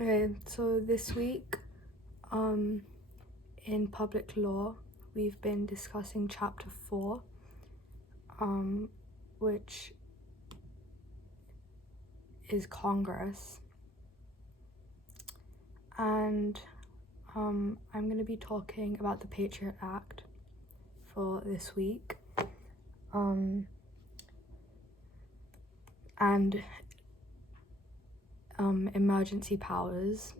Okay, so this week, in public law, we've been discussing chapter 4, which is Congress. And I'm going to be talking about the Patriot Act for this week. And emergency powers.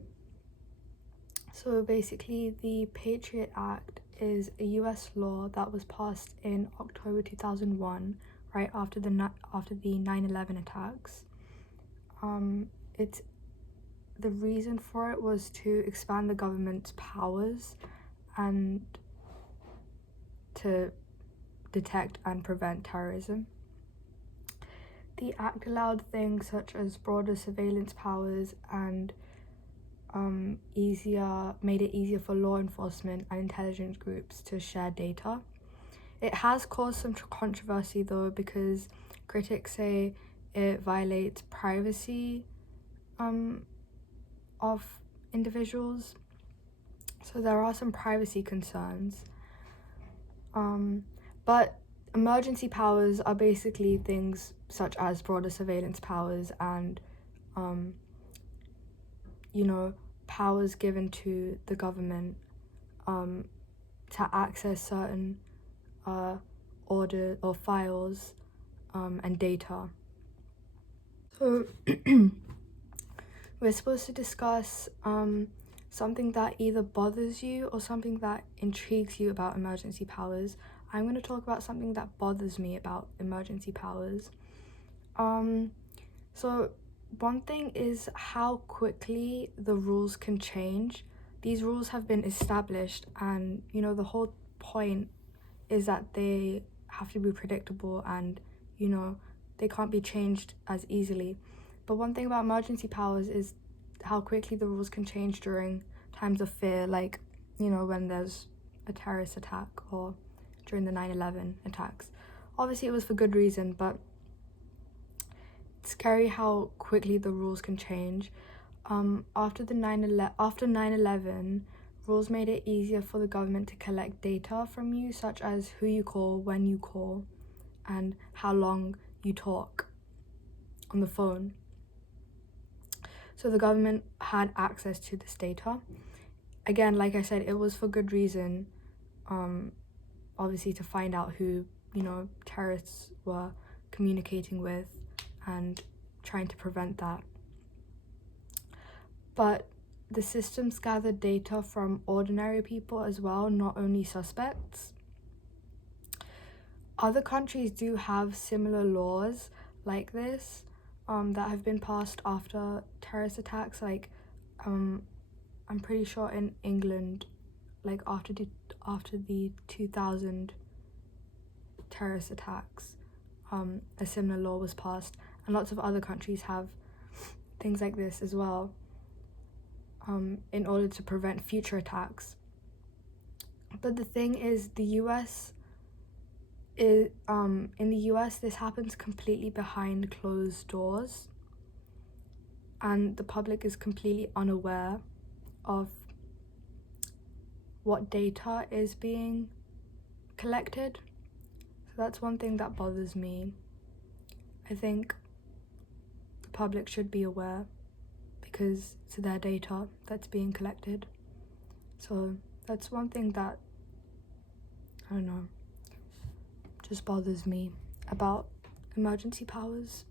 So basically, the Patriot Act is a US law that was passed in October 2001, right after the 9/11 attacks. The reason for it was to expand the government's powers and to detect and prevent terrorism. The act allowed things such as broader surveillance powers and made it easier for law enforcement and intelligence groups to share data. It has caused some controversy though, because critics say it violates privacy of individuals. So there are some privacy concerns. But emergency powers are basically things such as broader surveillance powers and powers given to the government to access certain order or files and data. So we're supposed to discuss something that either bothers you or something that intrigues you about emergency powers. I'm going to talk about something that bothers me about emergency powers. So one thing is how quickly the rules can change. These rules have been established, and the whole point is that they have to be predictable and they can't be changed as easily. But one thing about emergency powers is how quickly the rules can change during times of fear, like when there's a terrorist attack or during the 9/11 attacks. Obviously it was for good reason, but it's scary how quickly the rules can change. After 9/11, rules made it easier for the government to collect data from you, such as who you call, when you call, and how long you talk on the phone. So the government had access to this data. Again, like I said, it was for good reason, obviously to find out who, terrorists were communicating with and trying to prevent that. But the systems gathered data from ordinary people as well, not only suspects. Other countries do have similar laws like this that have been passed after terrorist attacks. Like I'm pretty sure in England, like after the 2000 terrorist attacks, a similar law was passed, and lots of other countries have things like this as well, in order to prevent future attacks. But the thing is, in the US, this happens completely behind closed doors, and the public is completely unaware of what data is being collected. So that's one thing that bothers me. I think the public should be aware because it's their data that's being collected. So that's one thing that, I don't know, just bothers me about emergency powers.